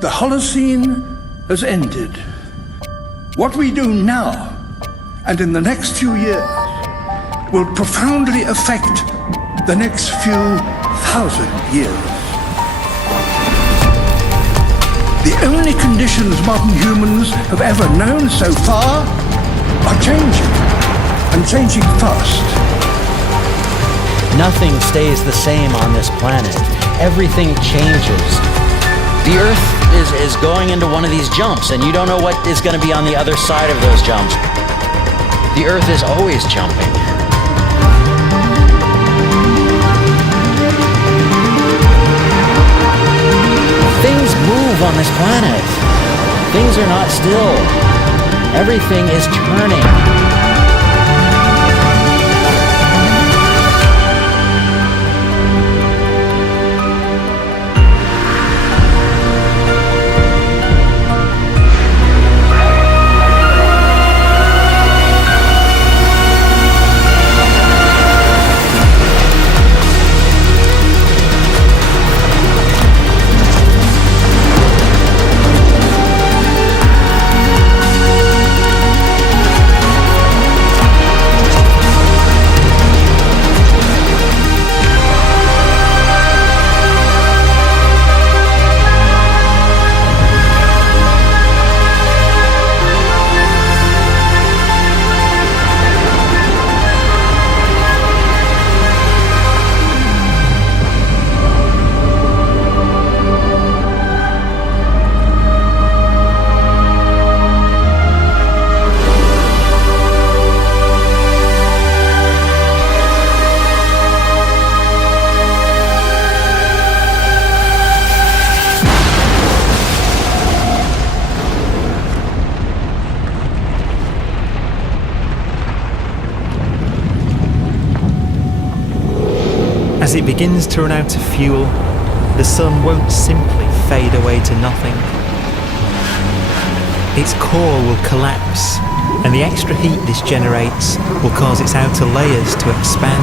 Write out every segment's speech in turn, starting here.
The Holocene has ended. What we do now and in the next few years will profoundly affect the next few thousand years. The only conditions modern humans have ever known so far are changing, and changing fast. Nothing stays the same on this planet. Everything changes. The Earth is going into one of these jumps, and you don't know what is going to be on the other side of those jumps. The Earth is always jumping. Things move on this planet. Things are not still. Everything is turning. As it begins to run out of fuel, the sun won't simply fade away to nothing. Its core will collapse, and the extra heat this generates will cause its outer layers to expand.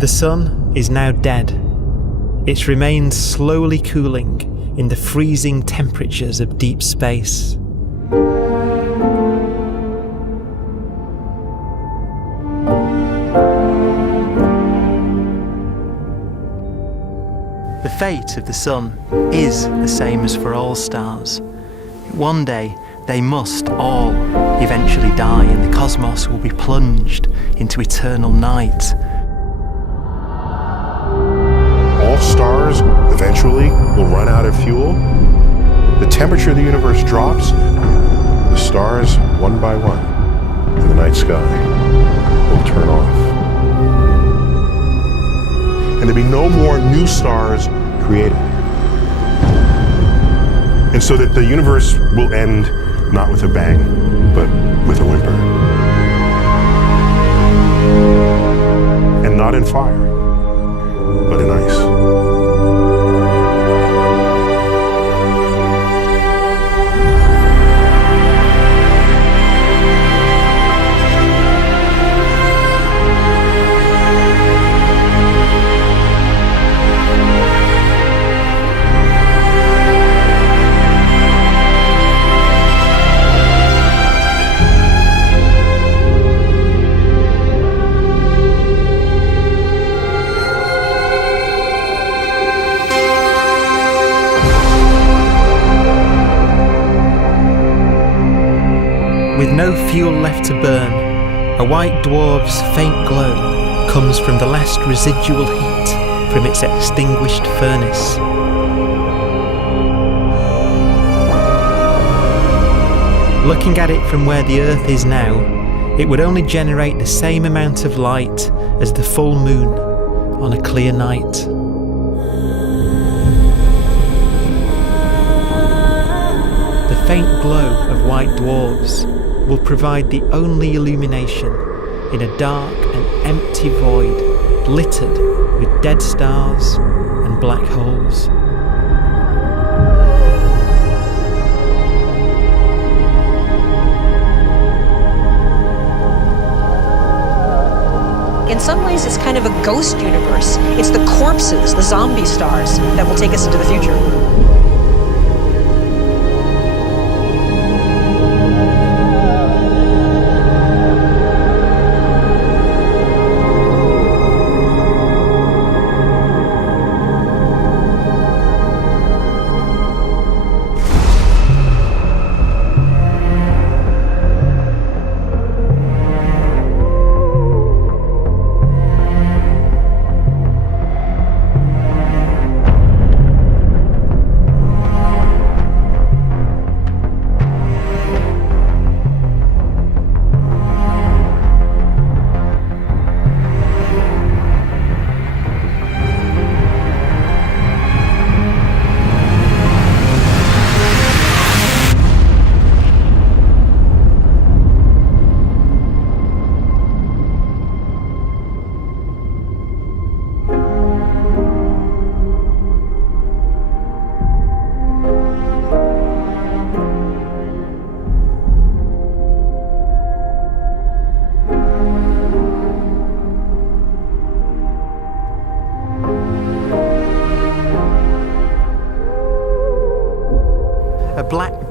The sun is now dead. Its remains slowly cooling in the freezing temperatures of deep space. The fate of the sun is the same as for all stars. One day they must all eventually die, and the cosmos will be plunged into eternal night. All stars eventually will run out of fuel. The temperature of the universe drops. The stars, one by one, in the night sky will turn off. And there'll be no more new stars created. And so that the universe will end not with a bang, but with a whimper. And not in fire, but in ice. With no fuel left to burn, a white dwarf's faint glow comes from the last residual heat from its extinguished furnace. Looking at it from where the Earth is now, it would only generate the same amount of light as the full moon on a clear night. The faint glow of white dwarfs will provide the only illumination in a dark and empty void littered with dead stars and black holes. ways, it's kind of a ghost universe. It's the corpses, the zombie stars, that will take us into the future.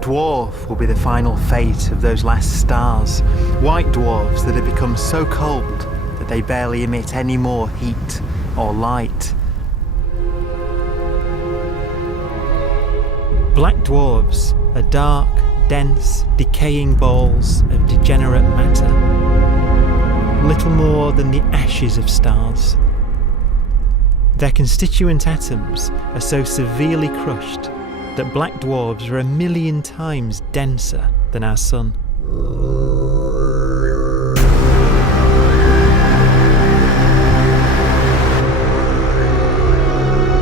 Dwarf will be the final fate of those last stars. White dwarfs that have become so cold that they barely emit any more heat or light. Black dwarfs are dark, dense, decaying balls of degenerate matter, little more than the ashes of stars. Their constituent atoms are so severely crushed that black dwarfs are 1,000,000 times denser than our sun.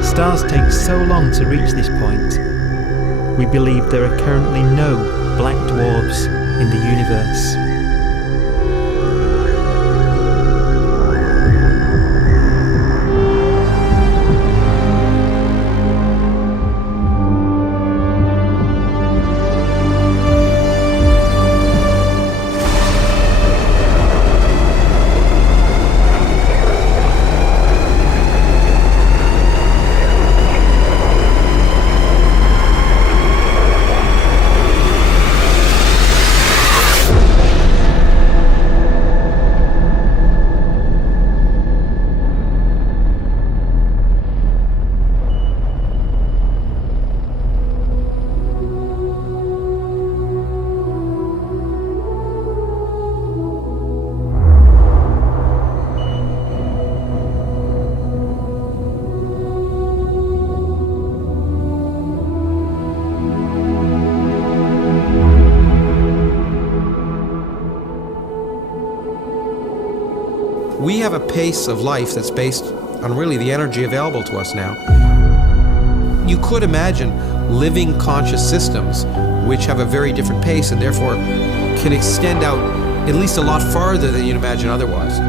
Stars take so long to reach this point, we believe there are currently no black dwarfs in the universe. We have a pace of life that's based on really the energy available to us now. You could imagine living conscious systems which have a very different pace and therefore can extend out at least a lot farther than you'd imagine otherwise.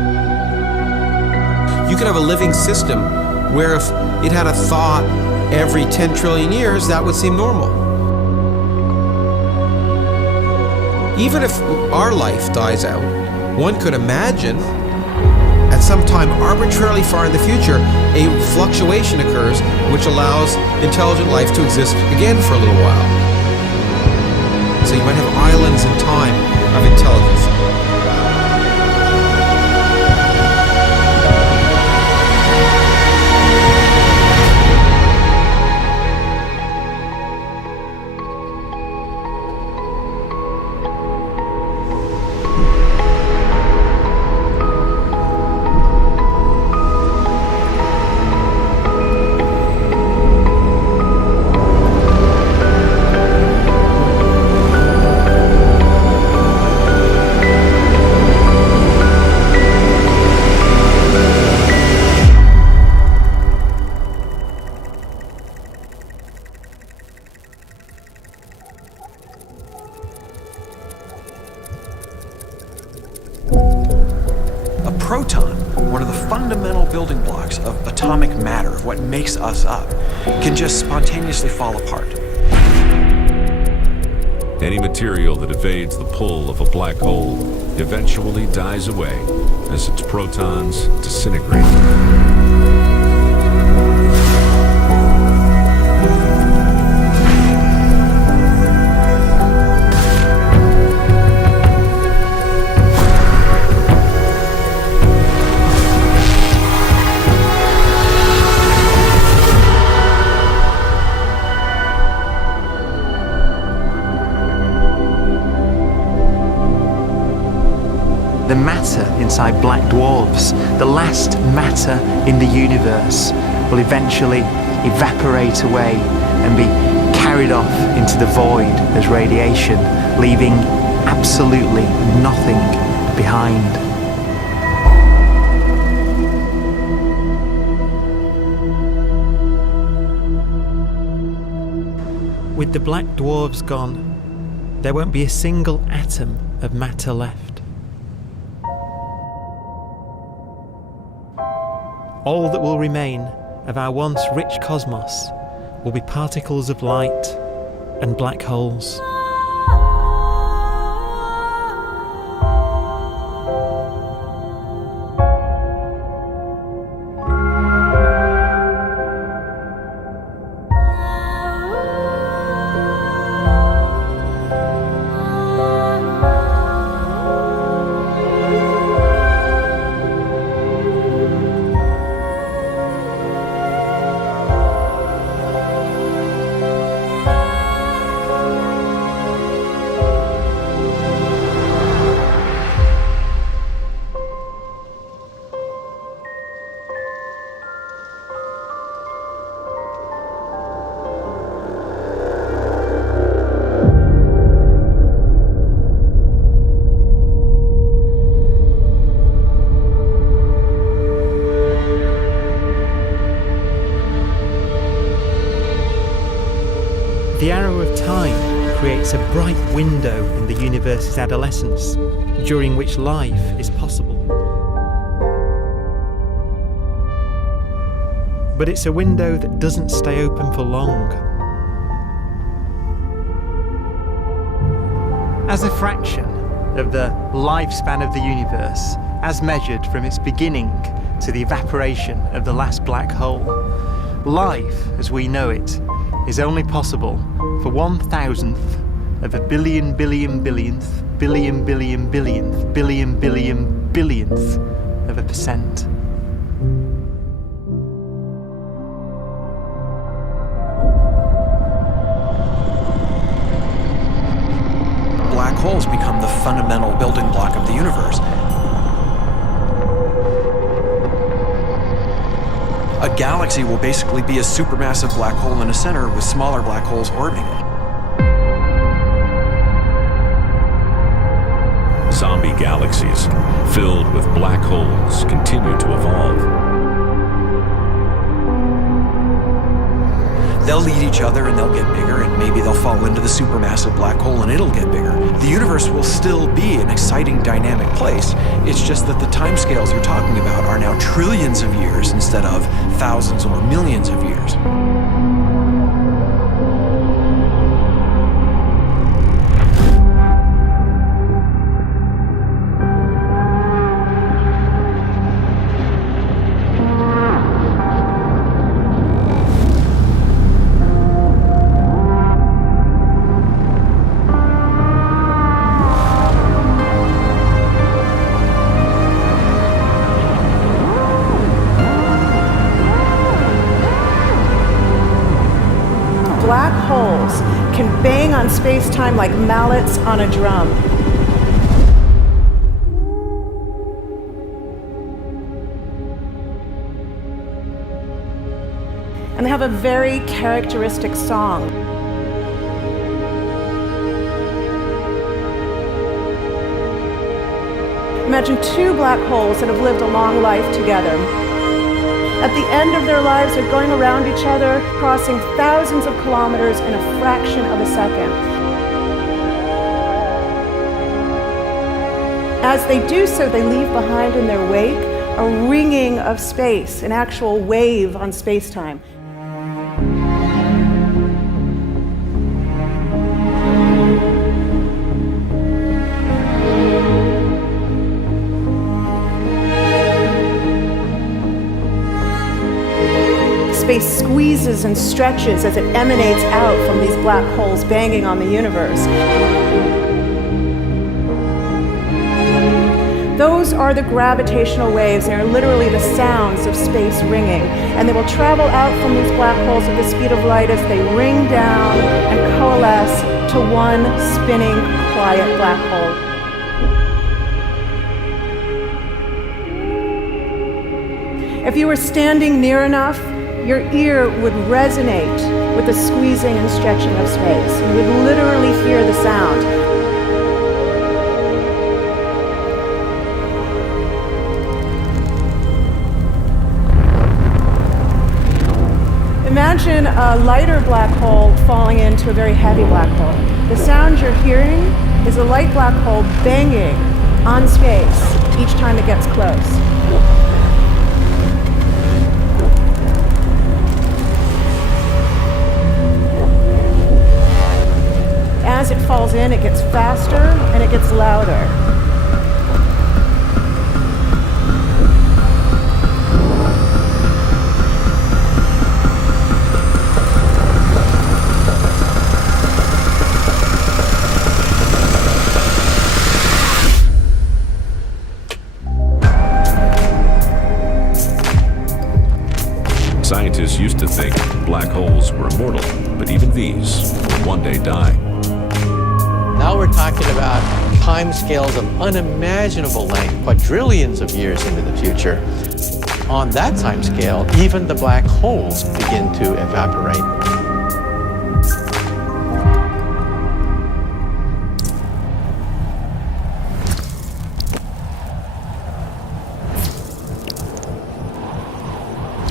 You could have a living system where if it had a thought every 10 trillion years, that would seem normal. Even if our life dies out, one could imagine at some time arbitrarily far in the future, a fluctuation occurs which allows intelligent life to exist again for a little while. So you might have islands in time of intelligence. proton, one of the fundamental building blocks of atomic matter, of what makes us up, can just spontaneously fall apart. Any material that evades the pull of a black hole eventually dies away as its protons disintegrate. The matter inside black dwarfs, the last matter in the universe, will eventually evaporate away and be carried off into the void as radiation, leaving absolutely nothing behind. With the black dwarfs gone, there won't be a single atom of matter left. All that will remain of our once rich cosmos will be particles of light and black holes. The arrow of time creates a bright window in the universe's adolescence, during which life is possible. But it's a window that doesn't stay open for long. As a fraction of the lifespan of the universe, as measured from its beginning to the evaporation of the last black hole, life, as we know it, is only possible for 1,000th of a billion billionth billion billion billionth billion billion billionth of a percent. Black holes become the fundamental building block of the universe. A galaxy will basically be a supermassive black hole in a center with smaller black holes orbiting it. Zombie galaxies filled with black holes continue to evolve. They'll eat each other and they'll get bigger, and maybe they'll fall into the supermassive black hole and it'll get bigger. The universe will still be an exciting, dynamic place. It's just that the timescales you're talking about are now trillions of years instead of thousands or millions of years. Black holes can bang on space-time like mallets on a drum. And they have a very characteristic song. Imagine two black holes that have lived a long life together. At the end of their lives, they're going around each other, crossing thousands of kilometers in a fraction of a second. As they do so, they leave behind in their wake a ringing of space, an actual wave on space-time. squeezes and stretches as it emanates out from these black holes banging on the universe. Those are the gravitational waves. They are literally the sounds of space ringing. And they will travel out from these black holes at the speed of light as they ring down and coalesce to one spinning, quiet black hole. If you were standing near enough, your ear would resonate with the squeezing and stretching of space. You would literally hear the sound. Imagine a lighter black hole falling into a very heavy black hole. The sound you're hearing is a light black hole banging on space each time it gets close. As it falls in, it gets faster and it gets louder. Scientists used to think black holes were immortal, but even these will one day die. Now we're talking about timescales of unimaginable length, quadrillions of years into the future. On that timescale, even the black holes begin to evaporate.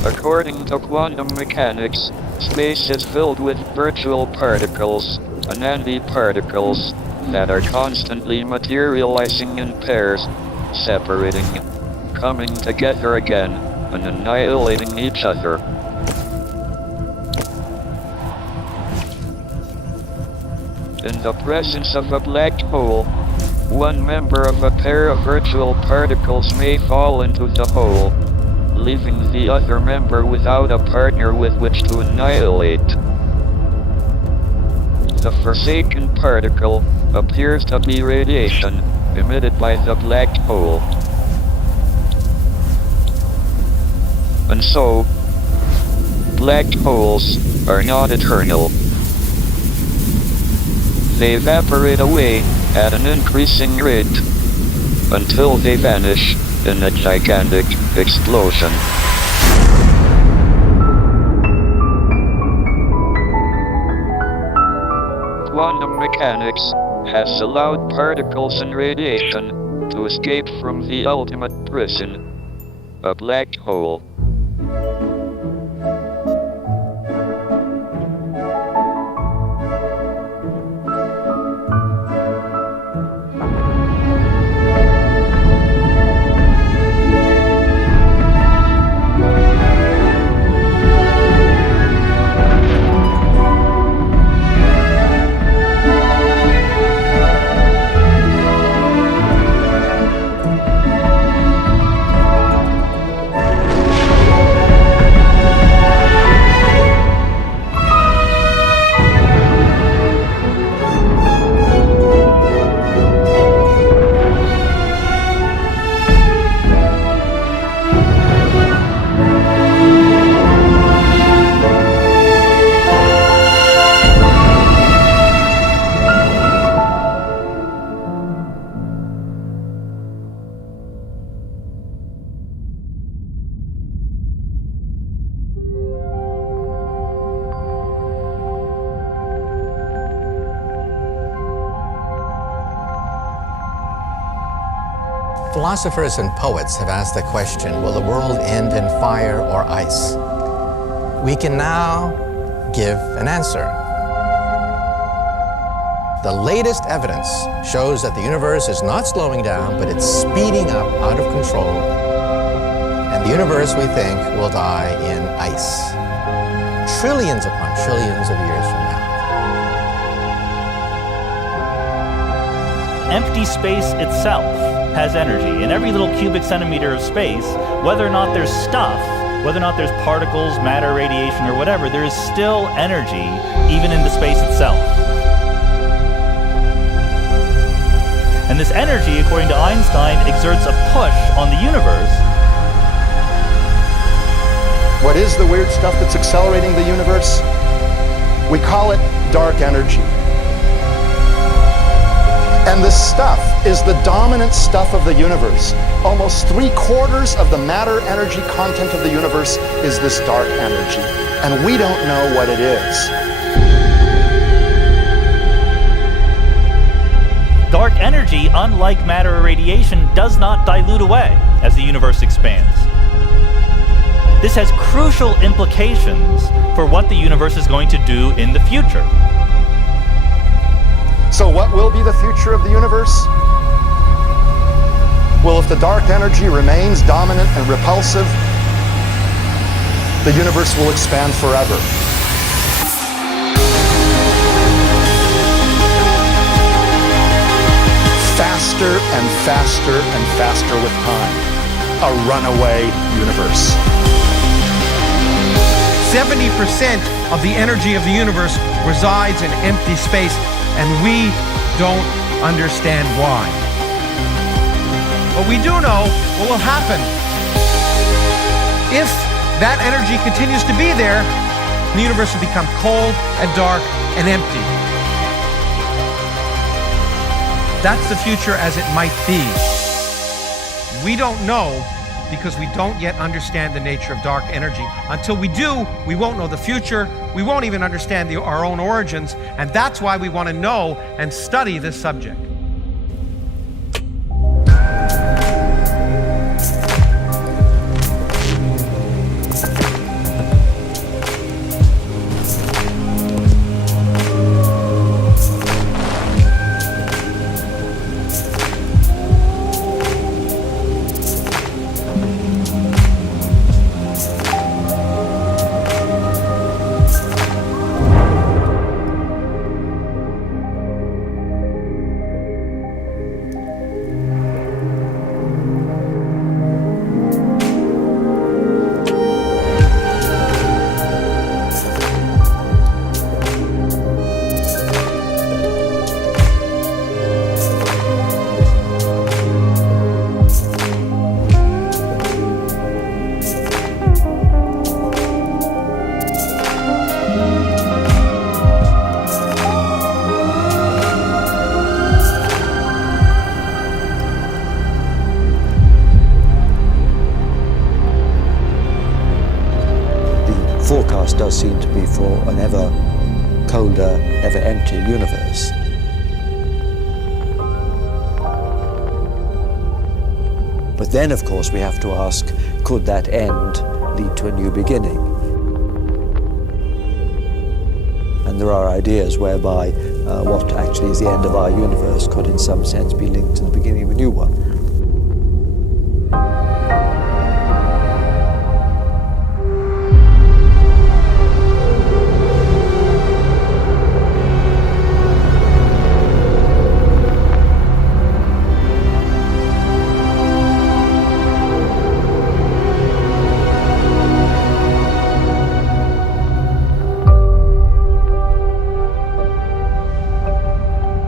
According to quantum mechanics, space is filled with virtual particles, antiparticles, that are constantly materializing in pairs, separating, coming together again, and annihilating each other. In the presence of a black hole, one member of a pair of virtual particles may fall into the hole, leaving the other member without a partner with which to annihilate. The forsaken particle appears to be radiation emitted by the black hole. And so, black holes are not eternal. They evaporate away at an increasing rate until they vanish in a gigantic explosion. Quantum mechanics has allowed particles and radiation to escape from the ultimate prison, a black hole. Philosophers and poets have asked the question, will the world end in fire or ice? We can now give an answer. The latest evidence shows that the universe is not slowing down, but it's speeding up out of control. And the universe, we think, will die in ice. Trillions upon trillions of years from now. Empty space itself has energy. In every little cubic centimeter of space, whether or not there's stuff whether or not there's particles, matter, radiation, or whatever, there is still energy even in the space itself. And this energy, according to Einstein, exerts a push on the universe. What is the weird stuff that's accelerating the universe? We call it dark energy. And this stuff is the dominant stuff of the universe. Almost 3/4 of the matter-energy content of the universe is this dark energy. And we don't know what it is. Dark energy, unlike matter or radiation, does not dilute away as the universe expands. This has crucial implications for what the universe is going to do in the future. So what will be the future of the universe? Well, if the dark energy remains dominant and repulsive, the universe will expand forever. Faster and faster and faster with time. A runaway universe. 70% of the energy of the universe resides in empty space, and we don't understand why. But we do know what will happen. If that energy continues to be there, the universe will become cold and dark and empty. That's the future as it might be. We don't know because we don't yet understand the nature of dark energy. Until we do, we won't know the future. We won't even understand our own origins. And that's why we want to know and study this subject. forecast does seem to be for an ever colder, ever emptier universe. But then, of course, we have to ask, could that end lead to a new beginning? And there are ideas whereby what actually is the end of our universe could in some sense be linked to the beginning of a new one.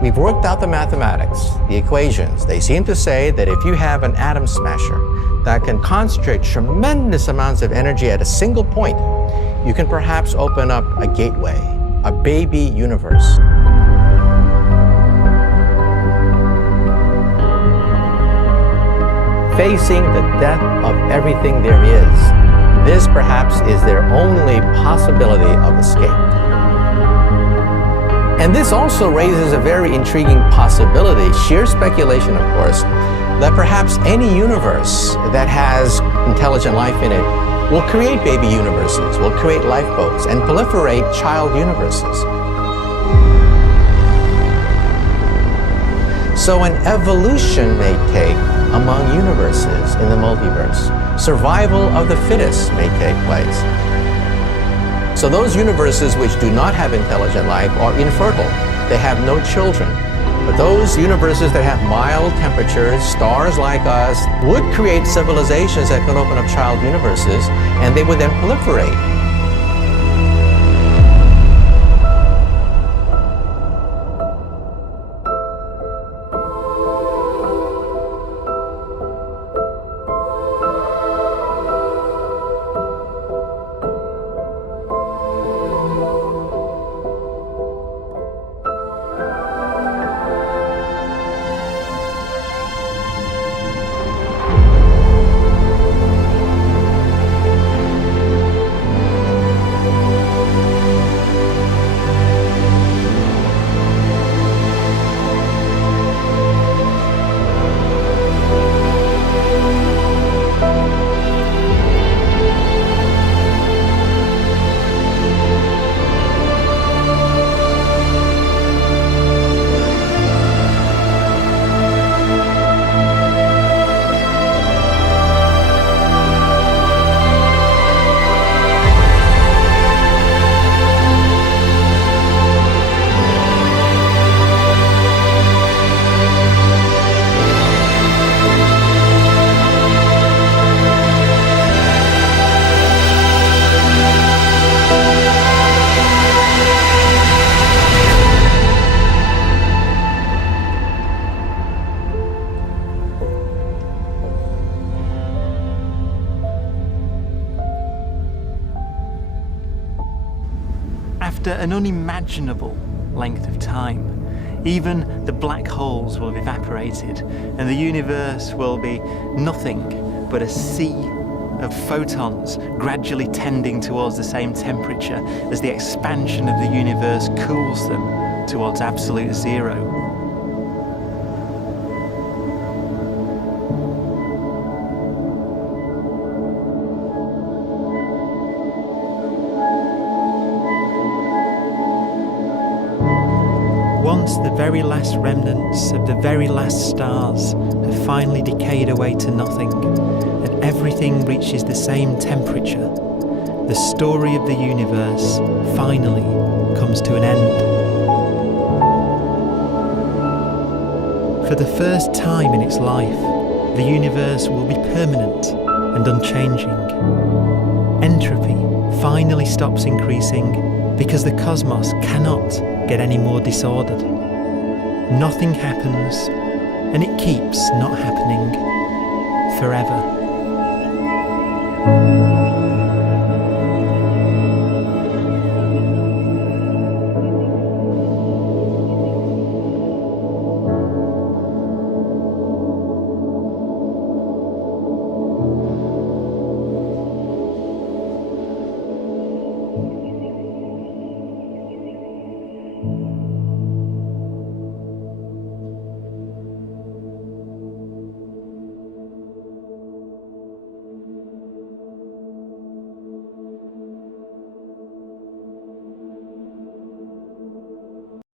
We've worked out the mathematics, the equations. They seem to say that if you have an atom smasher that can concentrate tremendous amounts of energy at a single point, you can perhaps open up a gateway, a baby universe. Facing the death of everything there is, this perhaps is their only possibility of escape. And this also raises a very intriguing possibility, sheer speculation of course, that perhaps any universe that has intelligent life in it will create baby universes, will create lifeboats, and proliferate child universes. So an evolution may take among universes in the multiverse. Survival of the fittest may take place. So those universes which do not have intelligent life are infertile. They have no children. But those universes that have mild temperatures, stars like us, would create civilizations that could open up child universes, and they would then proliferate. After an unimaginable length of time, even the black holes will have evaporated and the universe will be nothing but a sea of photons gradually tending towards the same temperature as the expansion of the universe cools them towards absolute zero. Once the very last remnants of the very last stars have finally decayed away to nothing, and everything reaches the same temperature, the story of the universe finally comes to an end. For the first time in its life, the universe will be permanent and unchanging. Entropy finally stops increasing because the cosmos cannot get any more disordered. Nothing happens, and it keeps not happening forever.